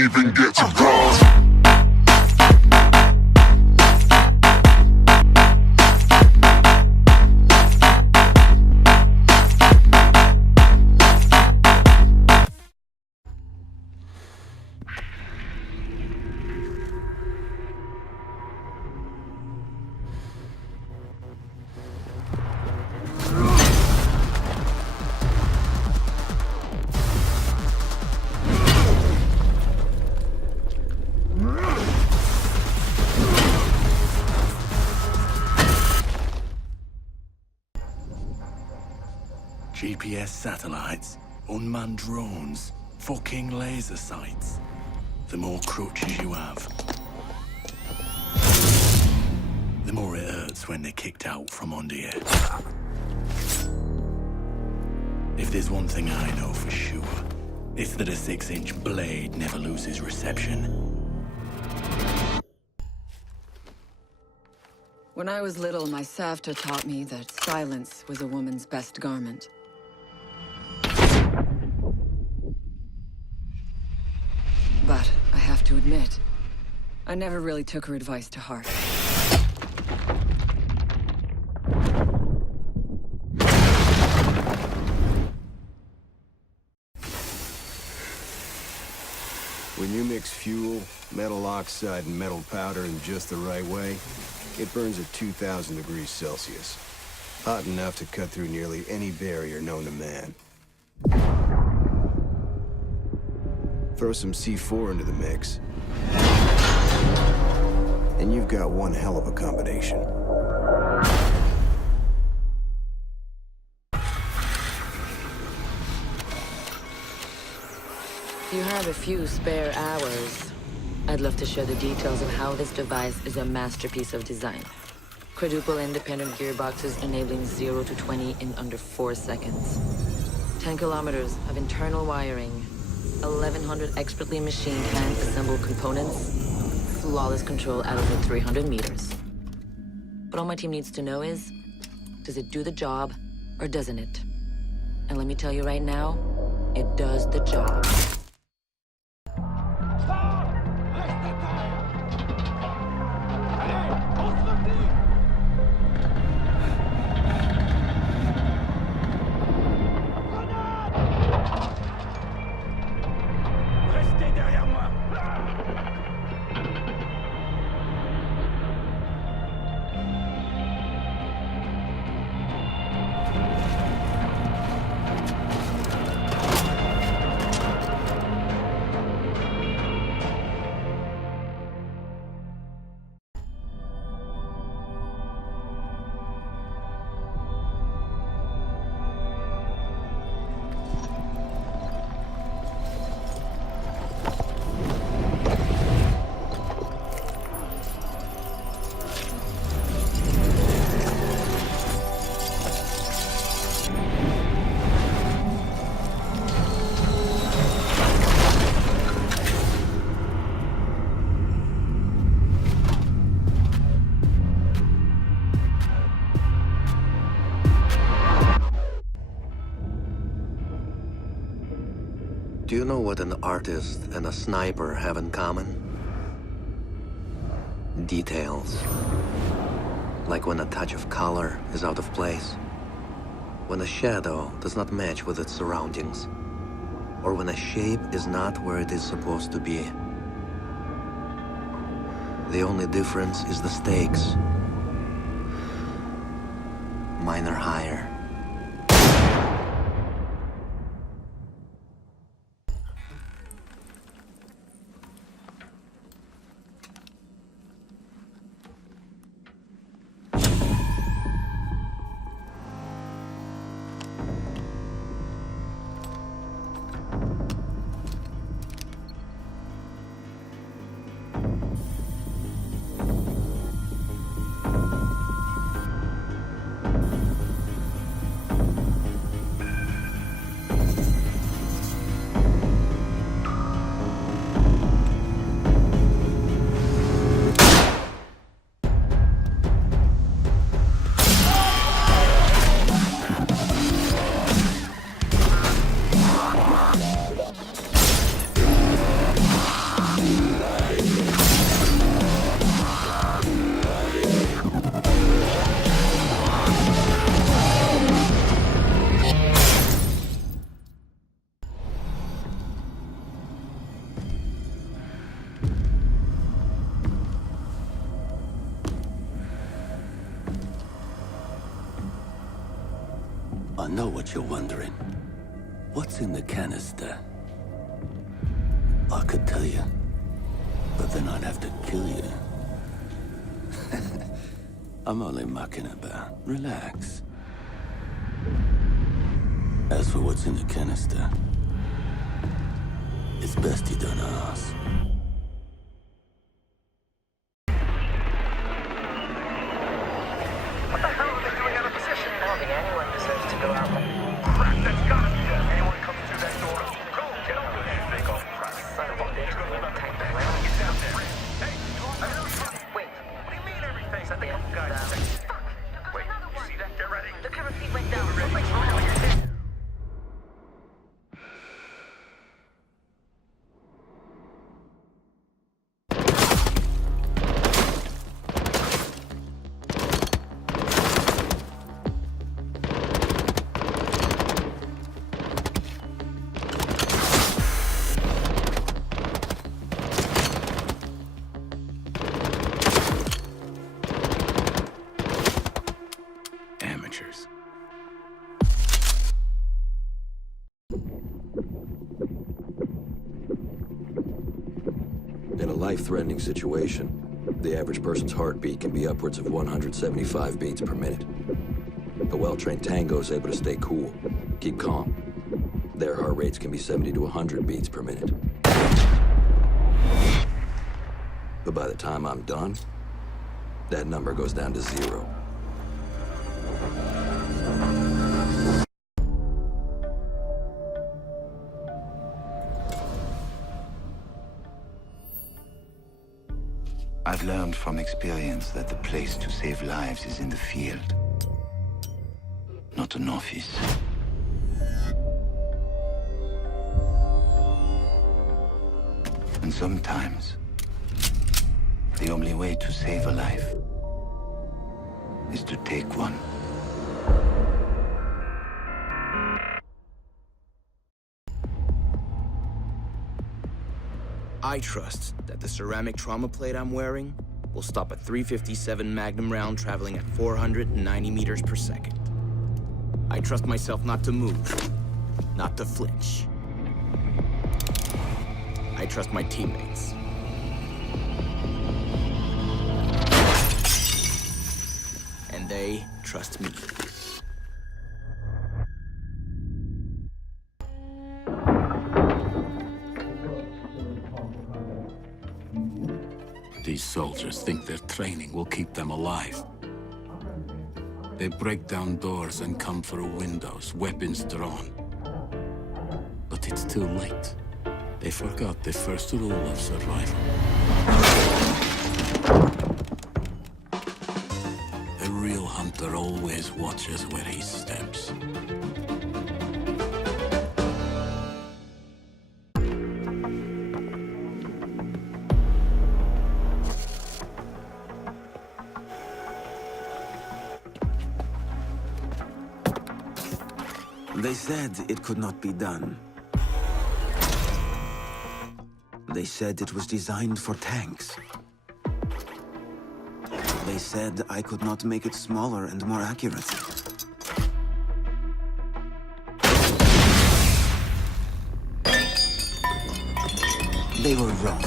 even get to cross. GPS satellites, unmanned drones, fucking laser sights. The more crutches you have, the more it hurts when they're kicked out from under you. If there's one thing I know for sure, it's that a 6-inch blade never loses reception. When I was little, my Savta taught me that silence was a woman's best garment. But I have to admit, I never really took her advice to heart. When you mix fuel, metal oxide, and metal powder in just the right way, it burns at 2,000 degrees Celsius. Hot enough to cut through nearly any barrier known to man. Throw some C4 into the mix, and you've got one hell of a combination. If you have a few spare hours, I'd love to share the details of how this device is a masterpiece of design. Quadruple independent gearboxes enabling 0 to 20 in under 4 seconds. 10 kilometers of internal wiring, 1,100 expertly machined hand-assembled components, flawless control at over 300 meters. What all my team needs to know is, does it do the job, or doesn't it? And let me tell you right now, it does the job. Do you know what an artist and a sniper have in common? Details. Like when a touch of color is out of place, when a shadow does not match with its surroundings, or when a shape is not where it is supposed to be. The only difference is the stakes. Mine are higher. know what you're wondering. What's in the canister? I could tell you, but then I'd have to kill you. I'm only mucking about. Relax. As for what's in the canister, it's best you don't ask. What the hell are they doing out of position? I don't think anyone deserves to go out. Crap, that's gotta be it. Anyone comes through that door, go get them. They go crap. Son of a bitch, we have time to run. Get down there. Hey, I really fuck. Wait, what do you mean everything? Set the couple guys. Fuck. Wait, you see that? Get ready. The camera feed went down. Ready. Like, Throw down your head. Amateurs. In a life-threatening situation, the average person's heartbeat can be upwards of 175 beats per minute. A well-trained tango is able to stay cool, keep calm. Their heart rates can be 70 to 100 beats per minute. But by the time I'm done, that number goes down to 0. I've learned from experience that the place to save lives is in the field, not an office. And sometimes, the only way to save a life is to take one. I trust that the ceramic trauma plate I'm wearing will stop a .357 Magnum round traveling at 490 meters per second. I trust myself not to move, not to flinch. I trust my teammates. And they trust me. These soldiers think their training will keep them alive. They break down doors and come through windows, weapons drawn. But it's too late. They forgot the first rule of survival. A real hunter always watches where he steps. They said it could not be done. They said it was designed for tanks. They said I could not make it smaller and more accurate. They were wrong.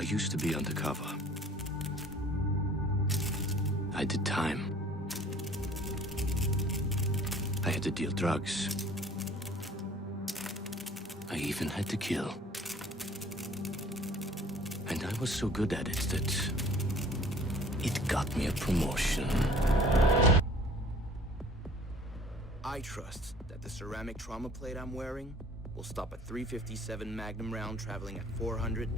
I used to be undercover. I did time. I had to deal drugs. I even had to kill. And I was so good at it that it got me a promotion. I trust that the ceramic trauma plate I'm wearing will stop a .357 Magnum round traveling at 400